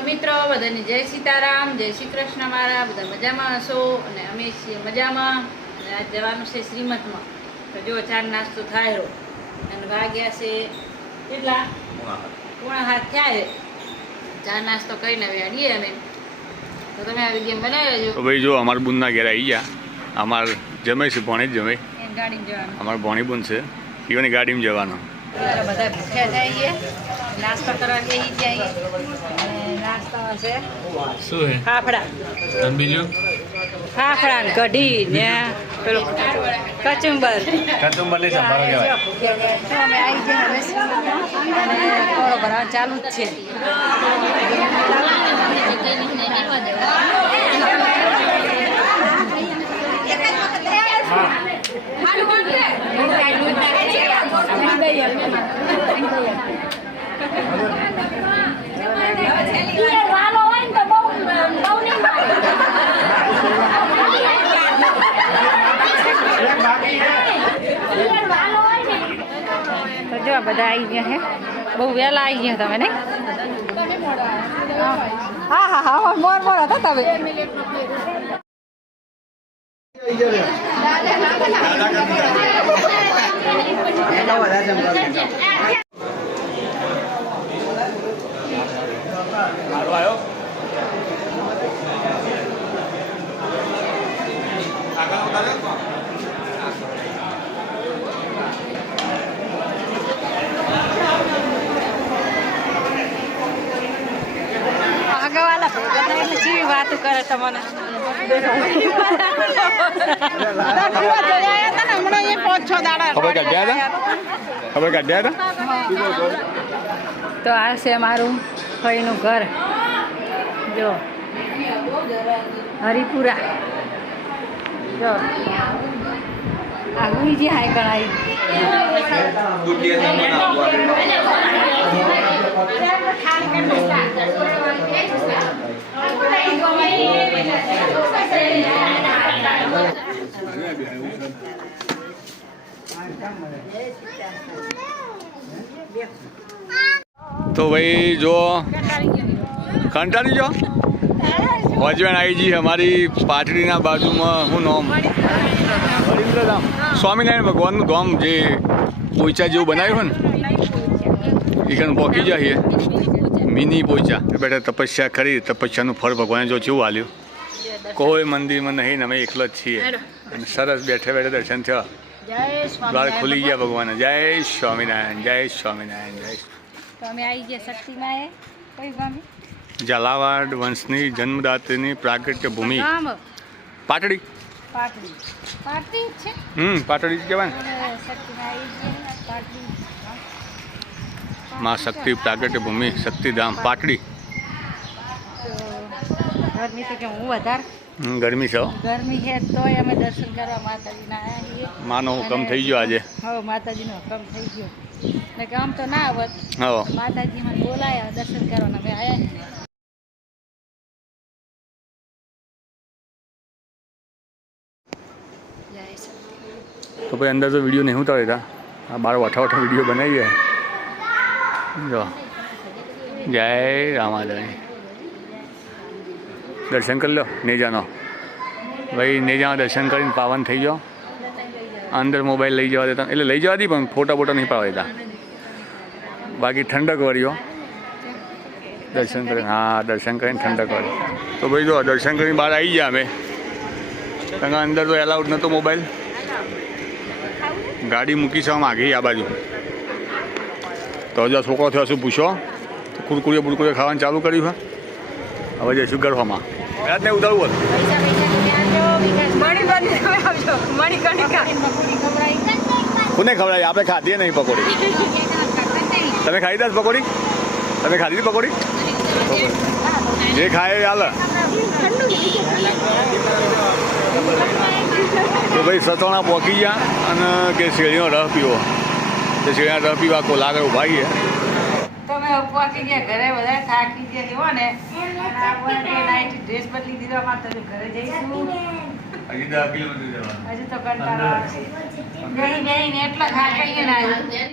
તો મિત્રો બધાને જય સીતારામ, જય શ્રી કૃષ્ણ. મારા બધા મજામાં હશો અને અમે છીએ મજામાં. અને આજ જવાનું છે શ્રીમતમાં. તો જો ચાર નાસ્તો થાય રહ્યો અને વાગ્યા છે કેટલા 6:30 થયા છે. ચા નાસ્તો કરીને હવે આવીએ અમે. તો તમે આ વિડીયો બનાવી લેજો. તો ભાઈ જો અમારા બુનના ઘેર આવી ગયા. અમારે જમે છે ભણી જ જમે ગાડીમાં જવાનું. અમારા ભણી બુન છે ઈઓની ગાડીમાં જવાનું. બધા ભૂખ્યા જઈએ, નાસ્તો કરવા બેસી જઈએ. નાસ્તો હશે શું હે? ફાફડા. અને બીજું ફાફડા ને કઢી ને પેલું કચુંબર. કચુંબર ની સંભારો કહેવાય. તો અમે આવી ગયા હવે શ્રીમતમાં અને કોળો ભરવાનું ચાલુ જ છે. તો જો બધા આવી ગયા હે, બહુ વહેલા આવી ગયા તમે નહીં? હા હા હા મોર મોર હતા તમે. આગળવાળા ભેગા થાય એટલે જેવી વાતો કરે તમને. ખબર કાઢ્યા હતા. તો આ છે મારું ફઈનું ઘર. જો હરિપુરા. જો આ બીજી હાઈ કણાઈ. તો ભાઈ જો કંટાળી જો વજવેણ આવી જઈ અમારી પાટડીના બાજુમાં. શું નામ? હરિન્દ્રધામ. સ્વામિનારાયણ ભગવાનનું ધામ જે પોઈચા જેવું બનાવ્યું હોય ને એ કણ પહોંચી જઈએ. મિની પોઈચા બેઠા તપસ્યા કરી. તપસ્યાનું ફળ ભગવાને જો કેવું હાલ્યું. કોઈ મંદિરમાં નહીં, અમે એકલો જ છીએ અને સરસ બેઠે બેઠે દર્શન થયા. દ્વાર ખુલી ગયા ભગવાન. જય સ્વામિનારાયણ, જય સ્વામિનારાયણ, જય. તો અમે આવી ગયા શક્તિમાં. કઈ ગામ? ઝાલાવાડ વંશની જન્મદાત્રીની પ્રાગટ્ય ભૂમિ પાટડી. પાટડી. પાટડી જ છે. પાટડી જ કહેવાય ને. શક્તિમાં આવી ગયા પાટડી. માં શક્તિ પ્રાગટ્ય ભૂમિ શક્તિધામ પાટડી. ગરમી તો કે હું વધારે ગરમી છે. ગરમી છે તોય અમે દર્શન કરવા માતાજીના આવ્યા છીએ. માનો હુકમ થઈ ગયો આજે. હવે માતાજીનો હુકમ થઈ ગયો ને કે આમ તો ના આવત. હા, માતાજી મને બોલાયા દર્શન કરવાના અમે આવ્યા છીએ. તો ભાઈ અંદર તો વિડીયો નહીં ઉતારતા. આ બાર વઠા વઠા વિડીયો બનાવીએ. જો જય રામાદાણી. દર્શન કરી લો નેજાનો. ભાઈ નેજામાં દર્શન કરીને પાવન થઈ જાઓ. અંદર મોબાઈલ લઈ જવા દેતા એટલે લઈ જવા દી પણ ફોટા બોટા નહીં પાવા દેતા. બાકી ઠંડક વર્યો દર્શન કરીને. હા, દર્શન કરીને ઠંડક વર્યો. તો ભાઈ જો દર્શન કરીને બહાર આવી ગયા અમે. કારણ કે અંદર તો એલાઉડ નહોતો મોબાઈલ. ગાડી મૂકી છે આમ આગી આ બાજુ. તો હજુ છોકરો થયો શું પૂછો તો કુરકુરીઓ બુરકુરીઓ ખાવાનું ચાલુ કર્યું છે. હવે જઈશું ગરવામાં. રાત નહીં ઉતારવું કોને ખવડાવી? આપણે ખાધીએ નહીં પકોડી. તમે ખાઈ દસ પકોડી? તમે ખાધી પકોડી? જે ખાય એ હાલ. તો ભાઈ સતોણા પહોંચી ગયા અને કે શેરીનો રસ પીવો. તો શેરીનો રસ પીવા કોલ આગળ ઉભા ગઈએ. તો અમે પહોંચી ગયા ઘરે. બધા થાકી ગયા એવો ને ડ્રેસ બદલી દીધો. માતા ઘરે જઈશું. હજી 10 કિલોમીટર જવાનું. હજુ તો કંટાળો આવશે. બેહીને એટલા થાકી ગયા.